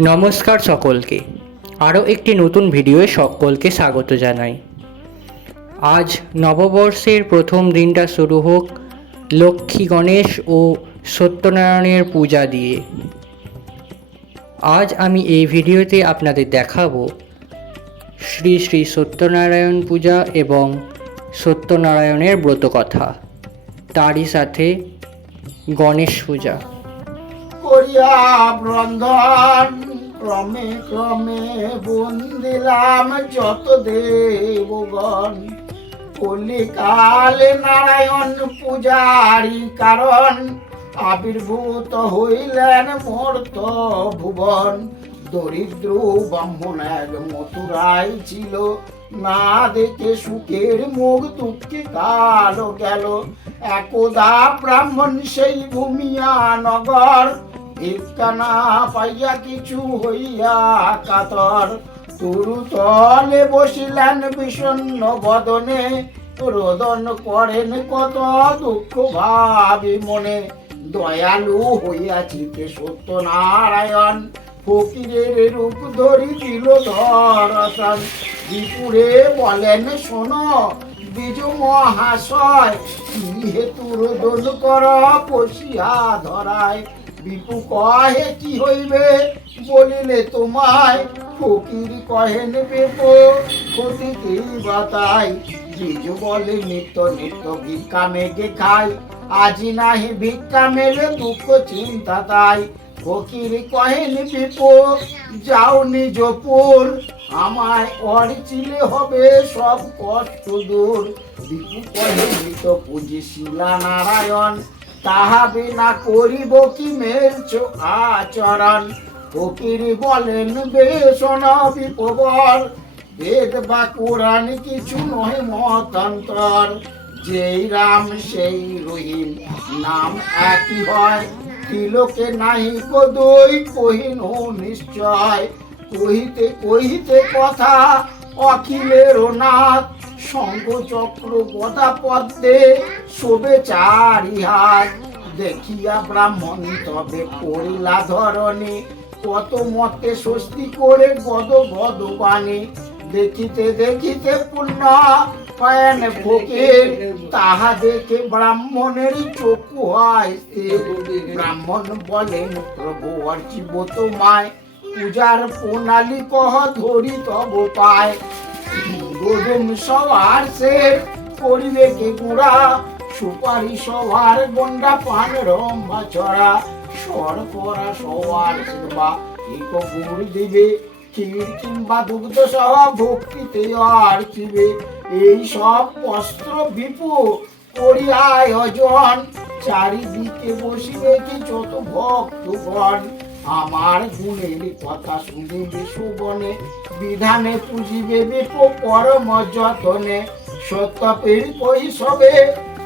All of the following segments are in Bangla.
নমস্কার সকলকে। আরও একটি নতুন ভিডিওয়ে সকলকে স্বাগত জানাই। আজ নববর্ষের প্রথম দিনটা শুরু হোক লক্ষ্মী গণেশ ও সত্যনারায়ণের পূজা দিয়ে। আজ আমি এই ভিডিওতে আপনাদের দেখাবো শ্রী শ্রী সত্যনারায়ণ পূজা এবং সত্যনারায়ণের ব্রতকথা। তারই সাথে গণেশ পূজা। করিয়া বন্ধন ক্রমে ক্রমে বন্দিলাম যত দেবগণ। কলিকালে নারায়ণ পূজারি কারণ, আবির্ভূত হইলেন মর্ত ভুবন। দরিদ্র ব্রাহ্মণ এক মথুরাই ছিল। না দেখে সুখের মুখ দুঃখে কালো গেল। একদা ব্রাহ্মণ সেই ভূমিয়া নগর। ভিক্ষা না পাইয়া কিছু হইয়া কাতর। তরু তলে বসিলেন বিষণ্ণ বদনে, রোদন করেন কত দুঃখ ভাবি মনে। দয়ালু হইয়াছিতে সত্যনারায়ণ, ফকিরের রূপ ধরি দিল ধরসন বিপুরে বলেন, শোনো, বিজু মহাশয় কি হেতু রোদন কর, পশিয়া ধরায়। বিপু কহে, কি হইবে? বলিলে, তোমায় ফকির কহে নেবে ক্ষতিতে বাতাই বিজু বলে, নিত্য নিত্য ভিক্ষা মেঘে খাই। আজি নাহি ভিক্ষা মেলে, দুঃখ, চিন্তা তাই। ফকির কহেন বিপো, যাও নিজ পুর। আমায় অরিচিলে হবে সব কষ্ট দূর। বিপু কহে মৃত পুঁজি শিলা নারায়ণ তাহা বিনা করিব কি মেলছ আচরণ? ফকির বলেন বেশন বিপবর বেদ বা কোরআন কিছু নহে মতান্তর যেই রাম, সেই রহিম। নাম একই হয়। তিলকে নাহি কদই কহিন নিশ্চয়। কহিতে কহিতে কথা অখিলের নাথ, শঙ্খ চক্র গদা পদ্মে শোভে চারি হাত দেখিয়া ব্রাহ্মণ তবে করিলা ধরণী, কত মতে স্বস্তি করে গদ গদ বাণী দেখিতে দেখিতে পূর্ণ পায়ন ফকির তাহা দেখে ব্রাহ্মণের চক্ষু হয়। ব্রাহ্মণ বলেন, প্রভু অর্চিব তোমায় পূজার প্রণালী কহ ধরি তব পায়। গরুম সবার সে করিবে কে গুড়া? সুপারি সবার গন্ডা পান রম্বা চড়া সর করা সবার সেবা এক গুড় দিবে? ক্ষীর কিংবা দুগ্ধ সহ ভক্তিতে আর কিবে? এই সব বস্ত্র বিপু করি আয়োজন চারিদিকে বসিবে কি যত ভক্তগণ? আমার গুণের কথা শুনিবে সুবনে বিধানে পুজিবে বিপ পরম যতনে সত্য সত্যপের কৈশবে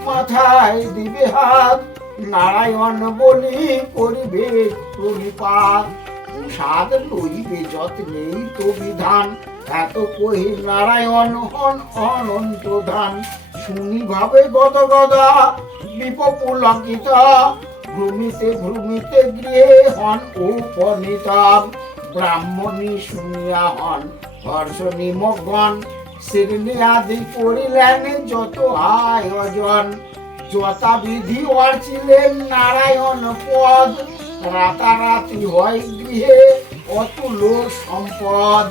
মাথায় দিবে হাত, নারায়ণ বলি করিবে প্রণিপাত প্রসাদ লইবে যত্নেই তো বিধান, এত কহি নারায়ণ হন অনন্ত ধান। শুনি ভাবে গদ গদা বিপপুলকিত গৃহে হন ব্রাহ্মণী শুনিয়া হন আদি করিলেন যত আয়োজন। যথাবিধি অর্চিলেন নারায়ণ পদ। রাতারাতি হয় গৃহে অতুল সম্পদ।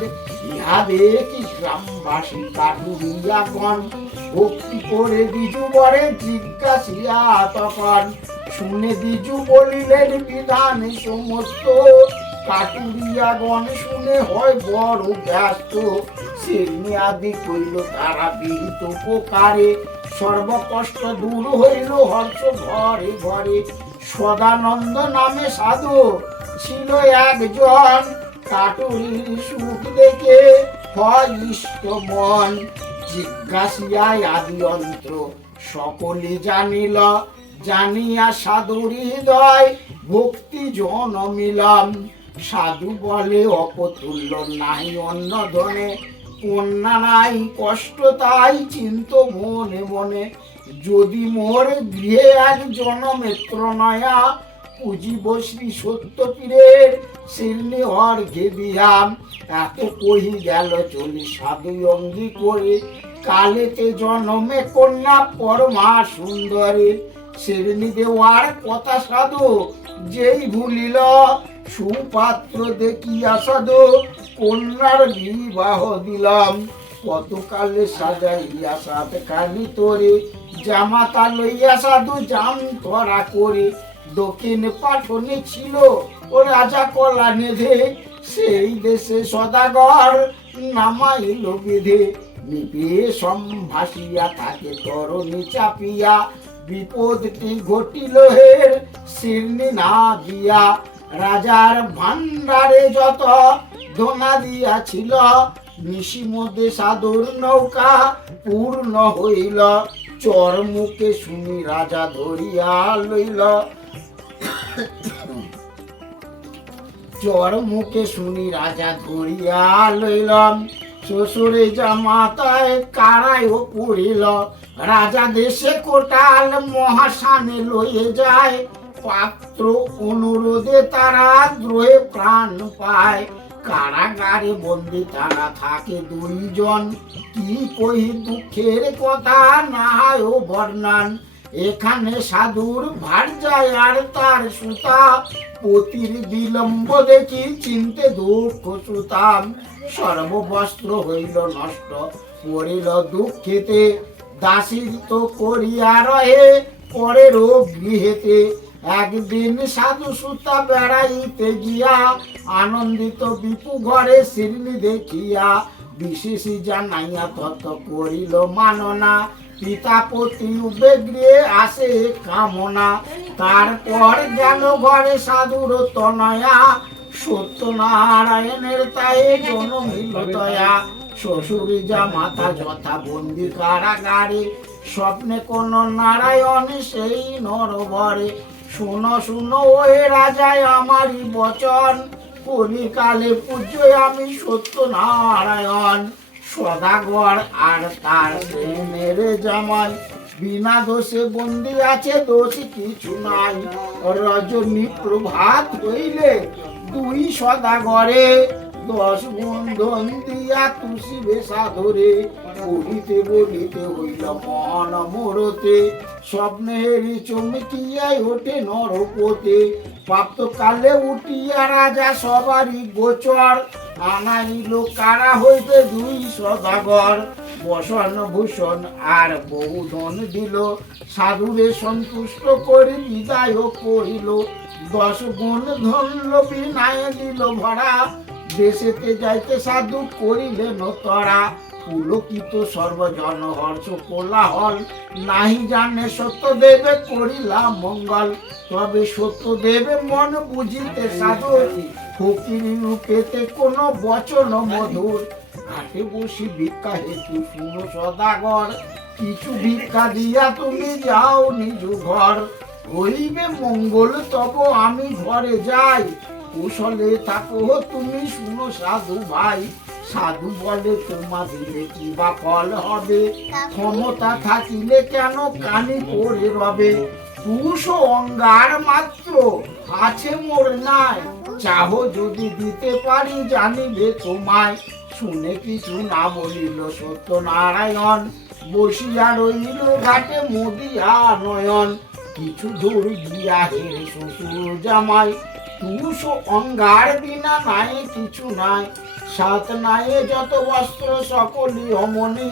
ইহা দেখি গ্রামবাসী কাটুরিয়াগণ ভক্তি করে বিজু বরে জিজ্ঞাসিয়া তখন শুনে দিজু বলিলেন, বিধান সমস্ত কাটুরিয়াগণ শুনে হয় বড় ব্যস্ত। সেমনি আদি কইল, তারা বিহিত উপকারে সর্বকষ্ট দূর হইল হর্ষ ঘরে ঘরে। সদানন্দ নামে সাধু ছিল একজন। কাটুরির সুখ দেখে হয় ইষ্ট মন। জিজ্ঞাসিয়ায় আদি অন্ত্র সকলে জানিল জানিয়া সাধুর হৃদয় ভক্তি জনমিলাম সাধু বলে অপতুল্য নাই অন্য ধনে। কন্যা নাই কষ্ট তাই চিন্ত মনে মনে। যদি মোর গৃহে এক জনমিত্র নয়া, পুজিব শ্রী সত্যপীরের শিরনি অর্ঘে দিয়াম এত কহি গেল চলি সাধু অঙ্গি করে। কালেতে জনমে কন্যা পরমা সুন্দরী। শিরনি দেওয়ার কথা সাধু, যেই ভুলিল, সুপাত্র দেখিয়া সাধু, কন্যার বিবাহ দিলাম। কতকালে সাজাইয়া সাত কালি তোরে, জামাতা লইয়া সাধু জাম ধরা করে। দক্ষিণ পাঠনে ছিল ও রাজা কলা নেধে, সেই দেশে সদাগর নামাইল বিধে। নিপে সম্ভাসিয়া থাকে তরণী চাপিয়া বিপদটি ঘটিল হের? শিরনি না দিয়া রাজার ভান্ডারে যত ধোনা দিয়াছিল নিশি মধ্যে সাধুর নৌকা পূর্ণ হইল। চর মুখে শুনি রাজা ধরিয়া লইল। চর মুখে শুনি রাজা ধরিয়া লইলাম শ্বশুরে জামাতায় কারায় পড়িল। রাজা দেশে কোটাল মহাসানে লইয়ে যায়। পাত্র অনুরোধে তারা দ্রোহে প্রাণ পায়। কারাগারে বন্দি তারা থাকে দুইজন। কি কহি দুঃখের কথা না হয় ও বর্ণান। এখানে সাধুর ভার যায় আর তার সুতা। পতির বিলম্ব দেখি চিনতে দুঃখ সুতাম। সর্ববস্ত্র হইল নষ্ট পড়িল দুঃখেতে। দাসীর তো করিয়া রহে পরেরও গৃহেতে। একদিন সাধু সুতা বেড়াইতে গিয়া আনন্দিত বিপু ঘরে শিরনি দেখিয়া, বিশেষী জানাইয়া তত করিল মাননা। পিতাপতি উবেগ্রে আসে কামনা। তারপর গেল ঘরে সাধুর তনয়া, সত্যনারায়ণের তাই জনমিল দয়া। শ্বশুর জামাতা যথা বন্দি কারাগারে, স্বপ্নে কোন নারায়ণ সেই নরবরে। শুনো শুনো ওই রাজায় আমারই বচন, কলিকালে পূজ্য আমি সত্য নারায়ণ সদাগর আর তার প্রেমের জামাই। বিনা দোষে বন্দি আছে, দোষ কিছু নাই। রজনী প্রভাত হইলে দুই সদাগরে। দশ বন্ধন দিয়া তুষি বেশা ধরে, বলিতে হইল মন মোরতে। স্বপ্নেরই চমকিয়াই ওঠে নরপতে প্রাপ্ত কালে উঠিয়া রাজা সবারই গোচর। আনাইল কারা হইতে দুই সদাগর। বসন ভূষণ আর বহুধন দিল। সাধুরে সন্তুষ্ট করে বিদায় করিল দশ গুণ ধন লোভী নাই দিল ভরা। দেশেতে যাইতে সাধু করিলেন তরা। পুলকিত সর্বজন হর্ষ কোলাহল, নাহি জানে সত্য দেবে করিলাম মঙ্গল। তবে সত্য দেবে মন বুঝিতে সাধু, ফকিরি রূপেতে কোনো বচন মধুর। ঘাটে বসি ভিক্ষা হেতু শুনো সদাগর। কিছু ভিক্ষা দিয়া তুমি যাও নিজ ঘর। হইবে মঙ্গল তব আমি ঘরে যাই। কুশলে থাকো তুমি, শুনো সাধু ভাই। সাধু বলে তোমাদের কি বা ফল হবে? ক্ষমতা থাকিলে কেন কানে পড়ে রবে? দুশো অঙ্গার মাত্র আছে মোর নাই চাহ যদি দিতে পারি জানিবে তোমায়। শুনে কিছু না বলিল সত্য নারায়ণ বসিয়া রইল ঘাটে মুদিয়া নয়ন। কিছু দূর গিয়া হেরে শ্বশুর জামাই দুশো অঙ্গার বিনা নাই, কিছু নাই। সাত নায়ে যত বস্ত্র, সকলই অমনি।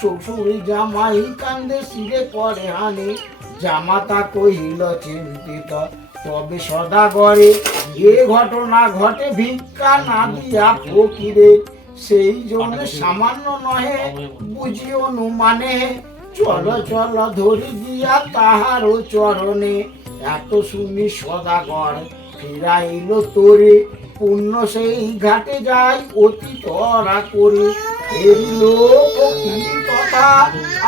শ্বশুর জামাই কান্দে শিরে করে হানি। জামাতা কহিল, চিন্তিত, তবে সদাগরে যে ঘটনা ঘটে, ভিক্ষা না দিয়া ফকিরে। সেই জন্য সামান্য নহে, বুঝি অনুমানে। চল চল, ধরি দিয়া তাহারও চরণে। এত শুনি সদাগর ফিরাইল তোরে, পুণ্য সেই ঘাটে যাই, অতি তরা করে। ফেরিল তথা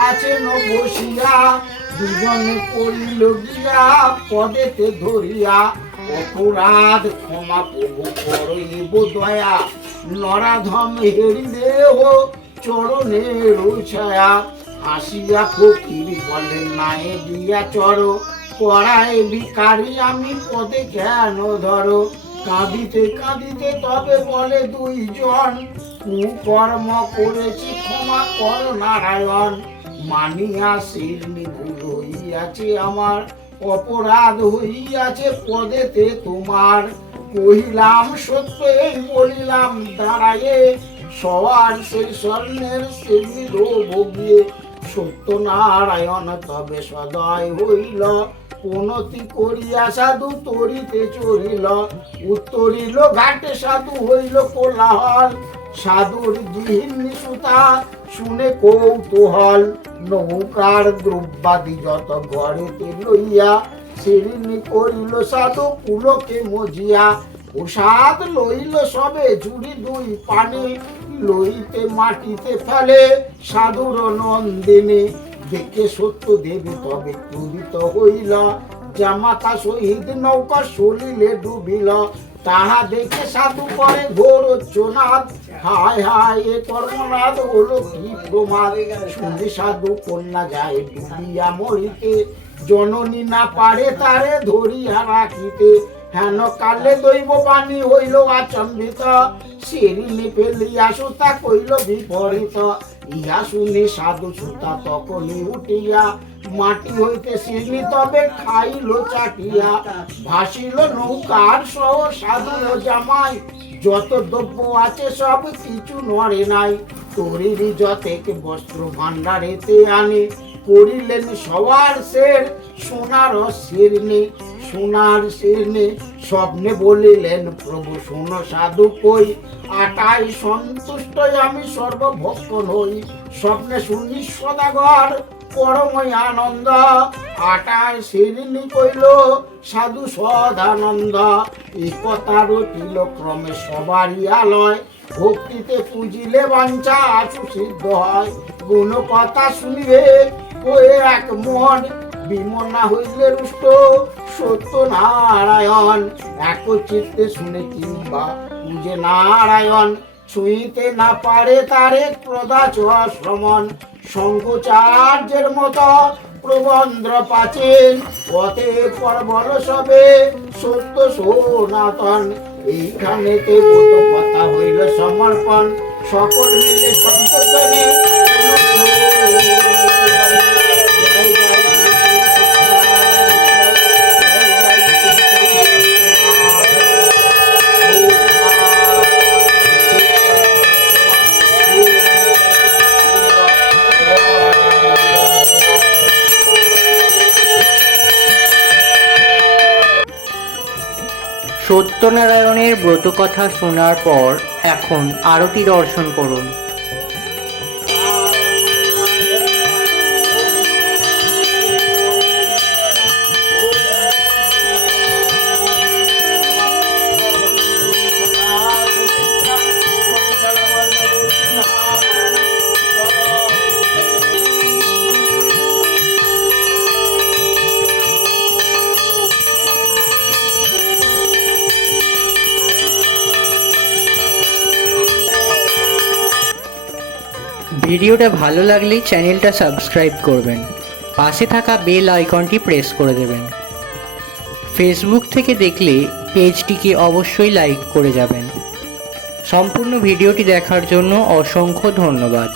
আছে বসিয়া দুজনে পড়িল গিয়া পদেতে ধরিয়া। অপরাধ ক্ষমা প্রভু করইব দয়া। নরাধম হেরি দেহ চরণের ছায়া আসিয়া ফকির বলেন নায়ে দিয়া চর। পড়ায় ভিকারি আমি পদে কেন ধরো? কাঁদিতে কাঁদিতে তবে বলে দুইজন, কুকর্ম করেছি, ক্ষমা কর নারায়ণ। মানিয়া ভুল হইয়াছে আমার, অপরাধ হইয়াছে পদেতে তোমার। কহিলাম সত্য এই বলিলাম, দাঁড়ায়ে, সবার সেই স্বর্ণের শিরনি ভোগিয়ে সত্যনারায়ণ তবে সদয় হইল পনতি করিয়া সাধু তরিতে চড়িল উত্তরিল, ঘাটে সাধু হইল কোলাহল। সাধুর গৃহিণী সুতা শুনে কৌতূহল। নৌকার দ্রব্যাদি যত ঘরেতে লইয়া সিরিনি করিল সাধু পুলকে মজিয়া। প্রসাদ লইল সবে ঝুড়ি দুই পানি। লইতে মাটিতে ফেলে সাধুর নন্দিনী। দেখে সত্য দেবী তবে ক্রোধিত হইল। জামাতা শহীদ নৌকা সলিলে ডুবিল। তাহা দেখে সাধু করে ঘোর চোনাদ হায় হায়, এ কর্মনাদ হলো কি প্রমাদ? শুনে সাধু কন্যা যায় ডুবিয়া মরিতে। জননী না পারে তারে ধরিয়া রাখিতে। হেন কালে দৈব বাণী হইল আচম্বিত। কইল বিপরীত। ইহা শুনি সাধু সুতা তখনই উঠিয়া, মাটি হইতে তবে খাইল চাটিয়া। ভাসিল নৌকার সহ সাধু জামাই, যত দ্রব্য আছে সব কিছু নড়ে নাই। তরিরি যতেক বস্ত্র ভান্ডারেতে আনে, করিলেন সবার সের সোনার শিরনি সোনার শিরনি স্বপ্নে বলিলেন, প্রভু, শোন সাধু কই? আটাই সন্তুষ্ট আমি সর্বভক্ত হই স্বপ্নে শুনি সদাগর, পরময় আনন্দ। আটায় শিরিনি কইল, সাধু সদানন্দ। এই কথা রটিল ক্রমে সবারই আলয়। ভক্তিতে পুজিলে বাঞ্ছা আছু সিদ্ধ হয়। গুণ কথা শুনিবে কয়ে এক মন বিমনা হইলে রুষ্ট, সত্য নারায়ণ। এক চিত্তে শুনে কিংবা পুজে নারায়ণ। ছুঁইতে না পারে তারে প্রদাচ শ্রমণ শঙ্কুচার্যের মতো প্রবন্ধ্র পাচেন পথে পরবল সবে সত্য সনাতন। এইখানেতে কত কথা হইল সমর্পণ। সকল মিলে সম্পর্কনে সত্যনারায়ণের ব্রতকথা শোনার পর এখন আরতি দর্শন করুন। ভিডিওটা ভালো লাগলে চ্যানেলটা সাবস্ক্রাইব করবেন। পাশে থাকা বেল আইকনটি প্রেস করে দেবেন। ফেসবুক থেকে দেখলে পেজটিকে অবশ্যই লাইক করে যাবেন। সম্পূর্ণ ভিডিওটি দেখার জন্য অসংখ্য ধন্যবাদ।